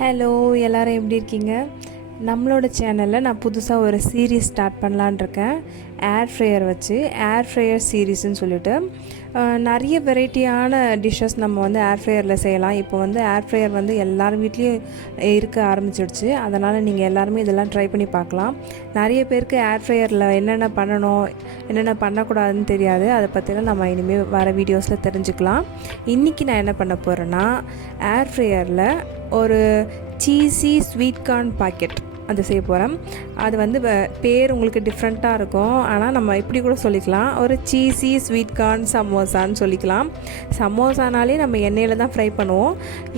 Hello, எல்லோரும் எப்படி இருக்கீங்க? நம்மளோட சேனலில் நான் புதுசாக ஒரு சீரீஸ் ஸ்டார்ட் பண்ணலான் இருக்கேன். ஏர் ஃப்ரையர் வச்சு ஏர் ஃப்ரையர் சீரீஸ்ன்னு சொல்லிட்டு நிறைய வெரைட்டியான டிஷ்ஷஸ் நம்ம வந்து ஏர் ஃப்ரையரில் செய்யலாம். இப்போ வந்து ஏர் ஃப்ரையர் வந்து எல்லார் வீட்லேயும் இருக்க ஆரம்பிச்சிடுச்சு. அதனால் நீங்கள் எல்லாருமே இதெல்லாம் ட்ரை பண்ணி பார்க்கலாம். நிறைய பேருக்கு ஏர் ஃப்ரையரில் என்னென்ன பண்ணணும், என்னென்ன பண்ணக்கூடாதுன்னு தெரியாது. அதை பற்றிலாம் நம்ம இனிமேல் வர வீடியோஸில் தெரிஞ்சுக்கலாம். இன்றைக்கி நான் என்ன பண்ண போகிறேன்னா, ஏர் ஃப்ரையரில் ஒரு சீஸி ஸ்வீட் கார்ன் பாக்கெட் அது செய்ய போகிறேன். அது வந்து பேர் உங்களுக்கு டிஃப்ரெண்ட்டாக இருக்கும், ஆனால் நம்ம இப்படி கூட சொல்லிக்கலாம், ஒரு சீஸி ஸ்வீட் கார்ன் சமோசான்னு சொல்லிக்கலாம். சமோசானாலே நம்ம எண்ணெயில் தான் ஃப்ரை பண்ணுவோம்.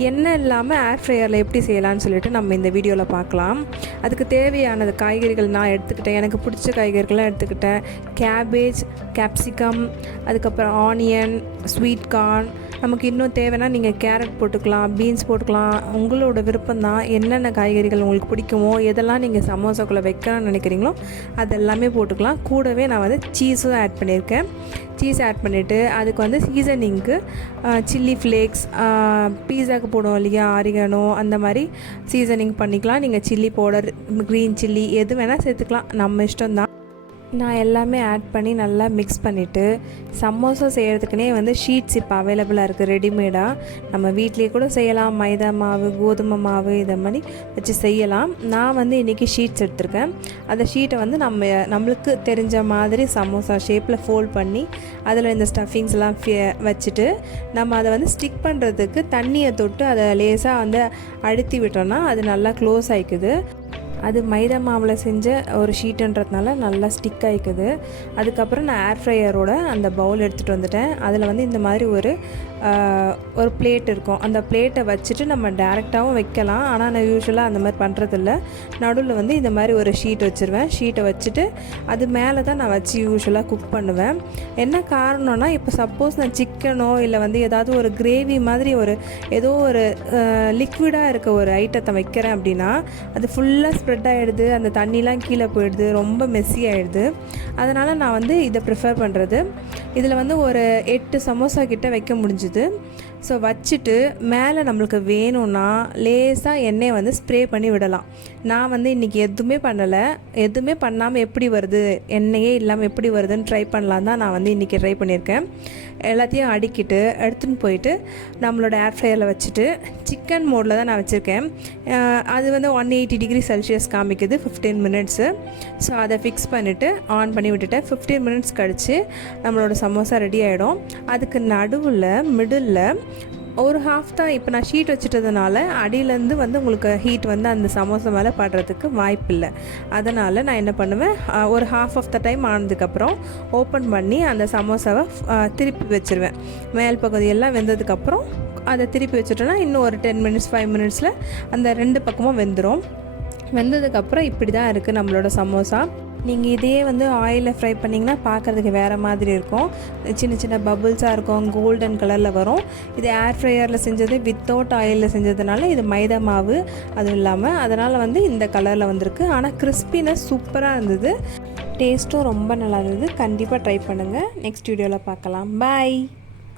எண்ணெய் இல்லாமல் ஏர் ஃப்ரையரில் எப்படி செய்யலான்னு சொல்லிட்டு நம்ம இந்த வீடியோவில் பார்க்கலாம். அதுக்கு தேவையானது காய்கறிகள் நான் எடுத்துக்கிட்டேன். எனக்கு பிடிச்ச காய்கறிகள்லாம் எடுத்துக்கிட்டேன். கேபேஜ், கேப்சிகம், அதுக்கப்புறம் ஆனியன், ஸ்வீட் கார்ன். நமக்கு இன்னும் தேவைன்னா நீங்கள் கேரட் போட்டுக்கலாம், பீன்ஸ் போட்டுக்கலாம். உங்களோட விருப்பம் தான். என்னென்ன காய்கறிகள் உங்களுக்கு பிடிக்குமோ, எதெல்லாம் நீங்கள் சமோசாக்குள்ளே வைக்கணும்னு நினைக்கிறீங்களோ அதெல்லாமே போட்டுக்கலாம். கூடவே நான் வந்து சீஸும் ஆட் பண்ணியிருக்கேன். சீஸ் ஆட் பண்ணிவிட்டு அதுக்கு வந்து சீசனிங்க்கு சில்லி ஃப்ளேக்ஸ், பீஸாவுக்கு போடுவோம் இல்லையா, ஆரிகனோ, அந்த மாதிரி சீசனிங் பண்ணிக்கலாம். நீங்கள் சில்லி பவுடர், க்ரீன் சில்லி எது வேணால் சேர்த்துக்கலாம், நம்ம இஷ்டம்தான். நான் எல்லாமே ஆட் பண்ணி நல்லா மிக்ஸ் பண்ணிவிட்டு, சமோசா செய்கிறதுக்குனே வந்து ஷீட்ஸ் இப்போ அவைலபிளாக இருக்குது ரெடிமேடாக. நம்ம வீட்லேயே கூட செய்யலாம். மைதா மாவு, கோதுமை மாவு இதை மாதிரி வச்சு செய்யலாம். நான் வந்து இன்றைக்கி ஷீட்ஸ் எடுத்திருக்கேன். அந்த ஷீட்டை வந்து நம்மளுக்கு தெரிஞ்ச மாதிரி சமோசா ஷேப்பில் ஃபோல்ட் பண்ணி அதில் இந்த ஸ்டஃபிங்ஸ்லாம் வச்சுட்டு நம்ம அதை வந்து ஸ்டிக் பண்ணுறதுக்கு தண்ணியை தொட்டு அதை லேசாக வந்து அழுத்தி விட்டோன்னா அது நல்லா க்ளோஸ் ஆகிக்குது. அது மைதா மாவில் செஞ்ச ஒரு ஷீட்டுன்றதுனால நல்லா ஸ்டிக் ஆகிக்குது. அதுக்கப்புறம் நான் ஏர் ஃப்ரையரோட அந்த பவுல் எடுத்துகிட்டு வந்துட்டேன். அதில் வந்து இந்த மாதிரி ஒரு பிளேட் இருக்கும். அந்த பிளேட்டை வச்சுட்டு நம்ம டேரெக்டாகவும் வைக்கலாம். ஆனால் நான் யூஸ்வலாக அந்த மாதிரி பண்ணுறதில்ல. நடுவில் வந்து இந்த மாதிரி ஒரு ஷீட் வச்சுருவேன். ஷீட்டை வச்சுட்டு அது மேலே தான் நான் வச்சு யூஸ்வலாக குக் பண்ணுவேன். என்ன காரணம்னா, இப்போ சப்போஸ் நான் சிக்கனோ இல்லை வந்து ஏதாவது ஒரு கிரேவி மாதிரி ஏதோ ஒரு லிக்விடாக இருக்க ஒரு ஐட்டத்தை வைக்கிறேன் அப்படின்னா அது ஃபுல்லாக ஸ்ப்ரெட் ஆகிடுது. அந்த தண்ணிலாம் கீழே போயிடுது, ரொம்ப மெஸ்ஸி ஆகிடுது. அதனால் நான் வந்து இதை ப்ரிஃபர் பண்ணுறது. இதில் வந்து ஒரு 8 சமோசா கிட்ட வைக்க முடிஞ்சுது. ஸோ வச்சுட்டு மேலே நம்மளுக்கு வேணும்னா லேசாக எண்ணெயை வந்து ஸ்ப்ரே பண்ணி விடலாம். நான் வந்து இன்றைக்கி எதுவுமே பண்ணலை. எதுவுமே பண்ணாமல் எப்படி வருது, எண்ணெயே இல்லாமல் எப்படி வருதுன்னு ட்ரை பண்ணலாம் தான் நான் வந்து இன்றைக்கி ட்ரை பண்ணியிருக்கேன். எல்லாத்தையும் அடுக்கிட்டு எடுத்துன்னு போயிட்டு நம்மளோட ஏர் ஃப்ரையரில் வச்சுட்டு, சிக்கன் மோடில் தான் நான் வச்சுருக்கேன். அது வந்து 180 டிகிரி செல்சியஸ் காமிக்குது 15 மினிட்ஸு. ஸோ அதை ஃபிக்ஸ் பண்ணிவிட்டு ஆன் பண்ணி விட்டுட்டேன். 15 மினிட்ஸ் கழித்து நம்மளோட சமோசா ரெடி ஆகிடும். அதுக்கு நடுவில் மிடில் ஒரு ஹாஃப் தான். இப்போ நான் ஷீட் வச்சுட்டதுனால அடியிலேருந்து வந்து உங்களுக்கு ஹீட் வந்து அந்த சமோசா மேலே படுறதுக்கு வாய்ப்பு இல்லை. அதனால் நான் என்ன பண்ணுவேன், ஒரு ஹாஃப் ஆஃப் த டைம் ஆனதுக்கப்புறம் ஓப்பன் பண்ணி அந்த சமோசாவை திருப்பி வச்சுருவேன். மேல் பகுதியெல்லாம் வெந்ததுக்கப்புறம் அதை திருப்பி வச்சுட்டோன்னா இன்னும் ஒரு 10 மினிட்ஸ் 5 மினிட்ஸில் அந்த 2 பக்கமும் வெந்துடும். வெந்ததுக்கப்புறம் இப்படி தான் இருக்குது நம்மளோட சமோசா. நீங்கள் இதையே வந்து ஆயிலில் ஃப்ரை பண்ணிங்கன்னா பார்க்குறதுக்கு வேறு மாதிரி இருக்கும். சின்ன சின்ன பபுள்ஸாக இருக்கும், கோல்டன் கலரில் வரும். இது ஏர் ஃப்ரையரில் செஞ்சது வித்தவுட் ஆயிலில் செஞ்சதுனால இது மைதா மாவு அதுவும் இல்லாமல், அதனால் வந்து இந்த கலரில் வந்திருக்கு. ஆனால் கிறிஸ்பினஸ் சூப்பராக இருந்தது. டேஸ்ட்டும் ரொம்ப நல்லா இருந்தது. கண்டிப்பாக ட்ரை பண்ணுங்கள். நெக்ஸ்ட் வீடியோவில் பார்க்கலாம். பாய்.